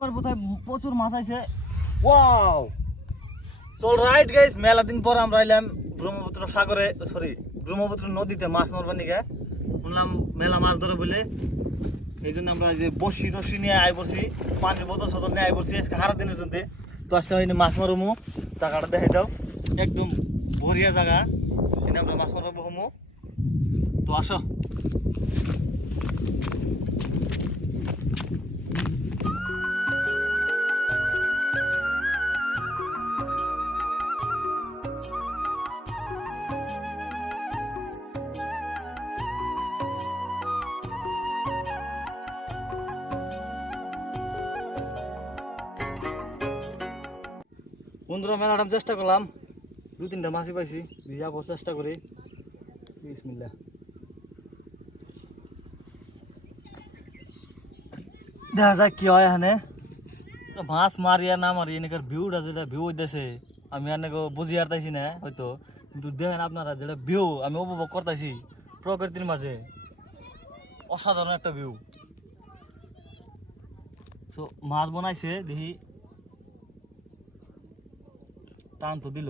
এবার বোধহয় প্রচুর মাছ আছে ওয়াও চল রাইট গাইস মেলা দিন পর আমরা এলাম ব্রহ্মপুত্র সাগরে সরি ব্রহ্মপুত্র নদীতে মাছ মারবার নিকে। শুনলাম মেলা মাছ ধরে বলে। এই জন্য আমরা যে বসি টসি নিয়ে আই বসি, পানির বোতল সতল নিয়ে আই বসি, আজকে হারা দিনের জন্য। তো আজকে আমি মাছ মারবো, জায়গাটা দেখাই দাও। একদম বড়িয়া জায়গা, এখানে আমরা মাছ মারবো হমু। তো আসো। বন্ধুরা মেলাটাম চেষ্টা করলাম। দু, তিনটা মাছই পাইছি। যাব, চেষ্টা করি। বিসমিল্লা দেখা যাক কি হয় এখানে। মাছ মারি আর না মারি, এনেকার ভিউটা যেটা ভিউ হইতেছে, আমি এনেকে বুঝি আর তাইছি না, হয়তো। কিন্তু দেখেন আপনারা, যেটা ভিউ আমি উপভোগ করতেছি প্রকৃতির মাঝে। অসাধারণ একটা ভিউ তো মাছ বানাইছে, দেখি। টান তো দিল।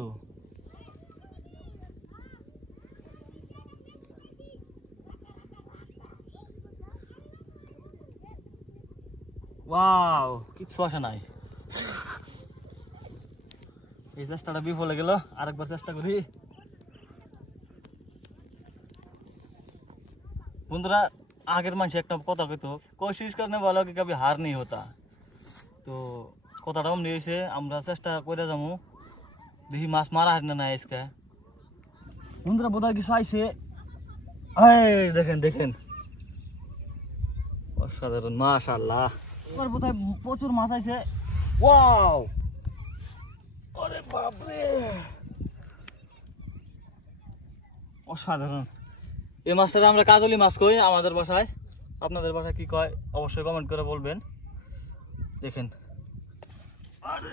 ওয়াও, কিচ্ছু আসে নাই। এই চেষ্টাটা বিফলে গেল, আরেকবার চেষ্টা করি। বন্ধুরা, আগের মানুষ একটা কথা কইতো কোশিশ করনে ভালো কি কবি হার নেই হতা? তো কথাটা অমনি হয়েছে আমরা চেষ্টা করে যাব দেখি মাছ মারা হার না আজকে বন্ধুরা বোধহয় কিছু এই দেখেন দেখেন অসাধারণ মাশাআল্লাহ এবার বোধহয় প্রচুর মাছ আইছে ওয়াও আরে বাপরে অসাধারণ এই মাছটাকে আমরা কাজলি মাছ কই আমাদের বাসায় আপনাদের বাসায় কি কয় অবশ্যই কমেন্ট করে বলবেন দেখেন আরে।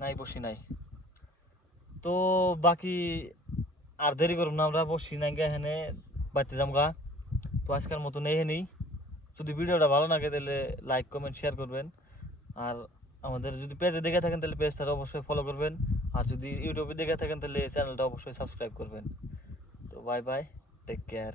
নাই, বসি নাই। তো বাকি আর দেরি করব না, আমরা বসি নাই গা হেনে, বাইতে যামগা তো আজকের এই নেই যদি ভিডিওটা ভালো লাগে তাহলে লাইক, কমেন্ট শেয়ার করবেন। আর আমাদের যদি পেজে দেখে থাকেন তাহলে পেজটা অবশ্যই ফলো করবেন। আর যদি ইউটিউবে দেখে থাকেন তাহলে চ্যানেলটা অবশ্যই সাবস্ক্রাইব করবেন। তো বাই বাই টেক কেয়ার